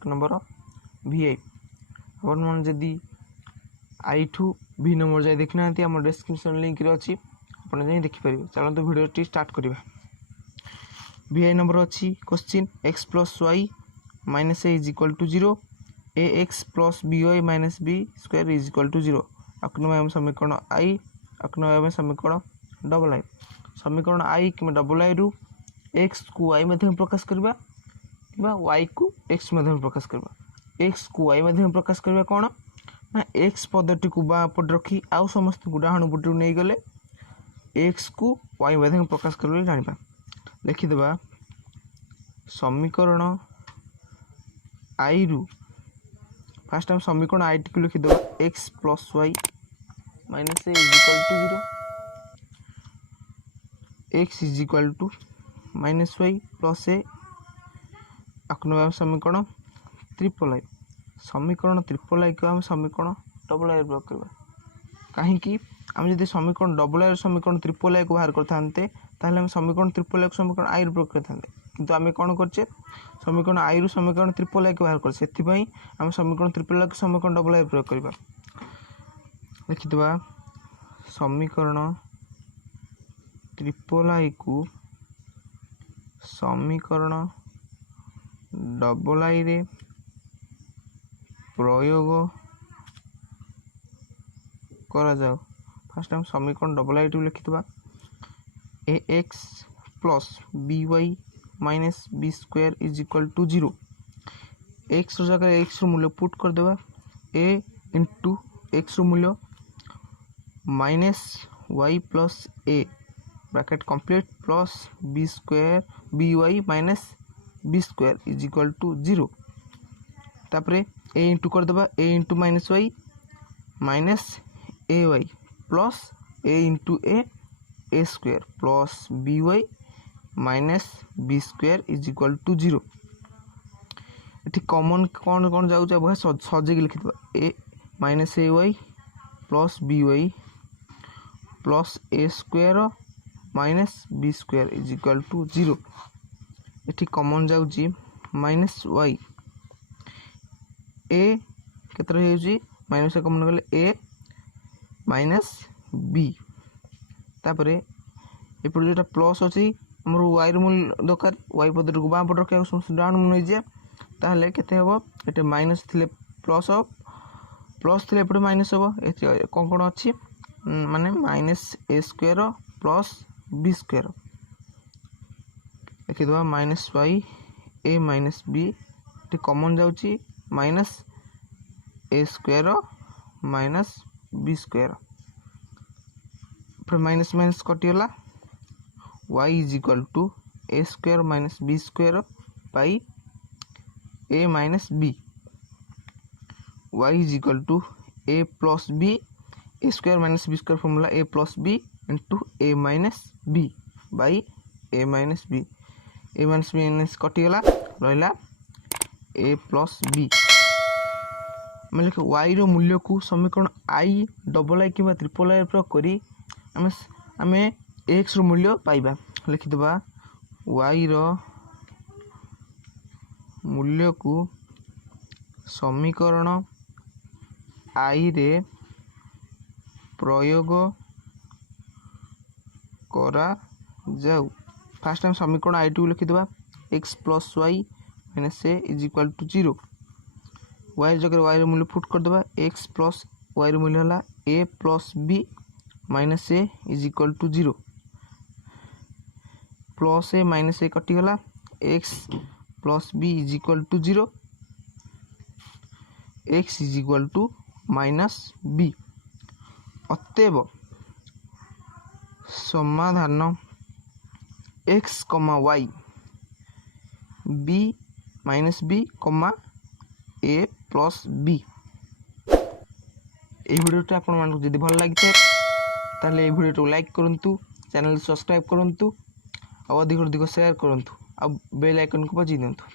एक number vi अपन मन जदि आई ठू v नंबर जाए देखना आम डिस्क्रिप्शन लिंक रे अच्छी आपड़ जाए देखिपारे। चलते वीडियो टी स्टार्ट करवा। vi नंबर अच्छी question x plus Y minus A is equal to 0 a x plus B Y minus B square is equal to 0 अक्नम समीकरण आई अक्नम समीकरण डबल आई समीकरण आई कि डबल आई रु एक्स को वाई माध्यम प्रकाश करवा कि वाई को एक्स माध्यम प्रकाश करवा। एक्स को वाई माध्यम प्रकाश करवा कौन ना एक्स पदटी को बाँ पट रखी आउ समस्त डाहाण पट नहीं गले एक्स को वाई माध्यम प्रकाश कर जाना। लिखिदेवा समीकरण आई रु फास्ट हम समीकरण आई टी को लिखिदेवा X plus Y minus A is equal to 0 X is equal to minus Y plus A अक्नम समीकरण ट्रिपल आई समीकरण ट्रिपल आई को आम समीकरण डबल आई प्रयोग करवा। कहीं आम जब समीकरण डबल आई समीकरण ट्रिपल आई को बाहर करते ताहले समीकरण ट्रिपल आई को समीकरण आई प्रयोग करते किंतु आम कौन करचे समीकरण आई रु समीकरण ट्रिपल आई को बाहर कर से आम समीकरण ट्रिपल आई को समीकरण डबल आई प्रयोग करवा। लिखिदेवा समीकरण ट्रिपल आई को समीकरण डबल आई रे प्रयोग करा जाओ। फास्ट हम समीकरण डबल आई टू लिखिदेवा A x plus B Y minus B square is equal to 0 X जगह एक्स मूल्य पुट करदेवा ए इंटू एक्स मूल्य minus Y plus A bracket complete plus B square B Y minus B square is equal to 0 तापरे A into करदेवा A into minus Y minus A Y plus A into A square plus B Y minus B square is equal to 0 ये common कौन कौन जाऊँ सजेक लिखिदेवा A minus A Y plus B Y plus A square minus B square is equal to 0 ये common जाऊँ minus Y ए के minus common गले ए माइनस बी तापरे एपटे जोटा प्लस अच्छी आमर वाई मूल्य दरकार वाई पद को बाँ पट रखा समस्त डाउन नहीं जाए ताहले केते हबो एटे माइनस थिले प्लस हो प्लस थिले एपटे माइनस हबो कौन कौन अच्छी माने minus A square plus B square लिखिदेवा minus Y A minus B common जाउची minus A square minus B square फिर माइनस माइनस कटिगला y is equal to A square minus B square by A minus B y is equal to A plus B A square minus B square formula A plus B into A minus B by A minus minus कटिगला रहा A plus B मैं लिखे Y रो मूल्य को समीकरण I double आई कि triple I प्रयोग करी आम एक्स रो मूल्य पाइबा। लिखिदेवा वाई रो मूल्य को समीकरण आई रे प्रयोग करा जाऊ। फास्ट टाइम समीकरण आई टू लिखिदेवा X plus Y minus A is equal to 0 Y जगह वाई मूल्य पुट करदेवा एक्स प्लस वाई मूल्य है A plus B minus A is equal to 0 plus A minus A कटिगला X plus B is equal to 0 X is equal to minus B अतएव समाधान x कमा Y B minus B कमा ए plus B. ये भिडियोटा आपन जदि भल लगी ताले ये भिडियो लाइक करंतु चैनल सब्सक्राइब करंतु और अधिक शेयर करंतु और बेल आइकन को बजाई दियंतु।